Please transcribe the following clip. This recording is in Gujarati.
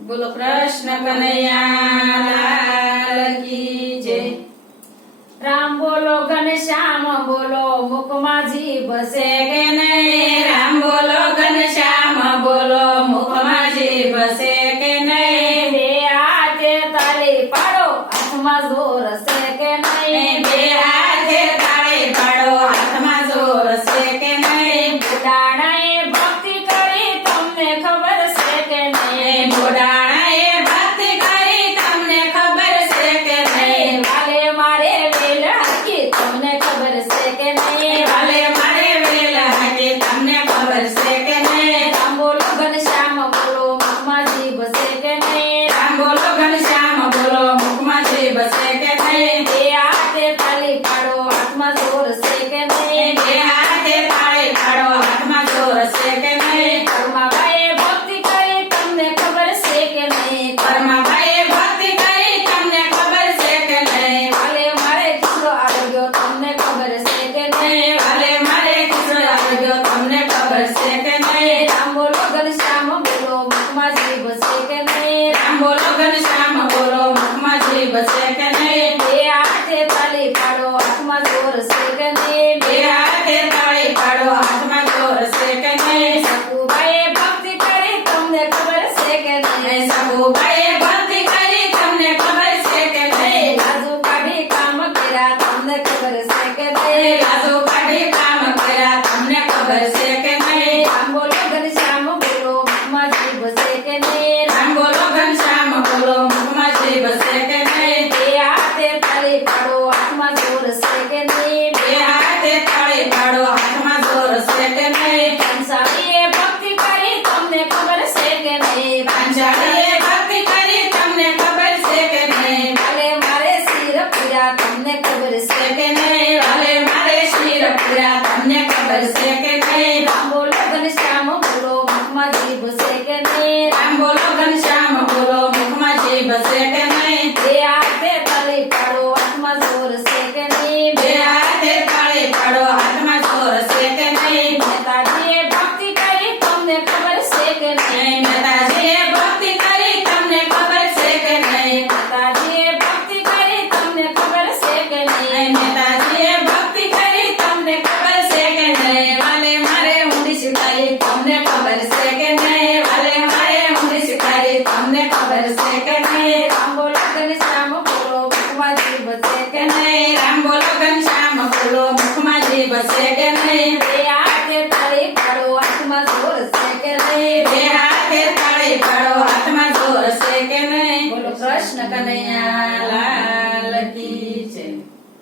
બોલો કૃષ્ણ કનૈયા લાલ કી જય। રામ બોલો ઘનશ્યામ બોલો મુખમાં જીભ છે કે નહીં। રામ બોલો ઘનશ્યામ બોલો મુખમાં જીભ છે કે નહીં। બે હાથે તાળી પાડો હાથમાં જોર છે કે નહીં। બે હાથે તાળી પાડો હાથમાં જોર છે કે નહીં। બુડાણાએ ભક્તિ કરી તમને ખબર છે કે નહીં। બુડાણાએ ભક્તિ કરી તમને ખબર છે કે નહીં। વાલે મારે વેલ હાકી તમને ખબર છે કે નહીં। વાલે મારે વેલ હાકે તમને ખબર છે કે નહીં। રામ બોલો ઘનશ્યામ બોલો મુખમાં જીભ છે કે નહીં। રામ બોલો ઘનશ્યામ બોલો મુખમાં જીભ છે કે નહીં। બે હાથે તાળી પાડો હાથમાં જોર છે કે નહીં। બે હાથે તાળી પાડો હાથમાં જોર છે કે નહીં। કર્માબાઈએ ભક્તિ કરી તમને ખબર છે કે નહીં। કર્માબાઈએ ભક્તિ કરી તમને ખબર છે કે નહીં। વાલે મારે કિસ્સો આવ્યો તમને ખબર છે કે નહીં। વાલે મારે કિશોર આવ્યો તમને ખબર છે કે નહીં। રામ બોલો ઘનશ્યામ બોલો મુખમાં જીભ છે કે નહીં। રામ બોલો ઘનશ્યામ બોલો મુખમાં જીભ છે કે નહીં। બે હાથે તાળી પાડો હાથમાં જોર છે કે નહીં। બે હાથે તાળી પાડો હાથમાં જોર છે કે નહીં। સકુબાઈએ ભક્તિ કરી તમને ખબર છે કે નહીં। સગુબાઈએ ભક્તિ કરી તમને ખબર છે કે નહીં। લાજુ કાઢી કામ કર્યા તમને ખબર છે કે નહીં। લાજુ કાઢી કામ કર્યા તમને ખબર છે કે નહીં। રામ બોલો ઘનશ્યામ બોલો મુખમાં જીભ છે કે નહીં। રામ બોલો ઘનશ્યામ બોલો મુખમાં જીભ છે કે નહીં। બે હાથે તાળી પાડો હાથમાં જોર છે કે નહીં। બે હાથે તાળી પાડો હાથમાં જોર છે કે નહીં। કંસારીએ ભક્તિ કરી તમને ખબર છે કે નહીં। પાંચાળીએ ભક્તિ કરી તમને ખબર છે કે નહીં। વાલે મારે શિર પીડા તમને ખબર છે કે નહીં। વાલે મારે શિર પીડા તમને ખબર છે કે નહીં। રામ બોલો ઘનશ્યામ બોલો મુખમાં જીભ છે કે નહીં। રામ બોલો ઘનશ્યામ બોલો મુખમાં જીભ છે કે નહીં। બે હાથે તાળી પાડો હાથમાં જોર છે કે નહીં। બે હાથે તાળી પાડો હાથમાં જોર છે કે નહીં। નેતાજીએ ભક્તિ કરી તમને ખબર છે કે નહીં। નેતાજીએ ભક્તિ કરી તમને ખબર છે કે નહીં। નેતાજીએ ભક્તિ કરી તમને ખબર છે કે નહીં। નેતાજીએ ભક્તિ કરી તમને ખબર છે કે નહીં। વાલે મારે ઊંડી શીખાઈ તમને ખબર છે કે નહીં। વાલે મારે ઊંડી શીખાઈ તમને ખબર છે કે નહીં। રામ બોલો ઘનશ્યામ બોલો મુખમાં જીભ છે કે નહીં। રામ બોલો ઘનશ્યામ બોલો મુખમાં જીભ છે કે નહીં। બે હાથે તાળી પાડો હાથમાં જોર છે કે નહીં। બે હાથે તાળી પાડો હાથમાં જોર છે કે નહીં। બોલો કૃષ્ણ કનૈયા લાલ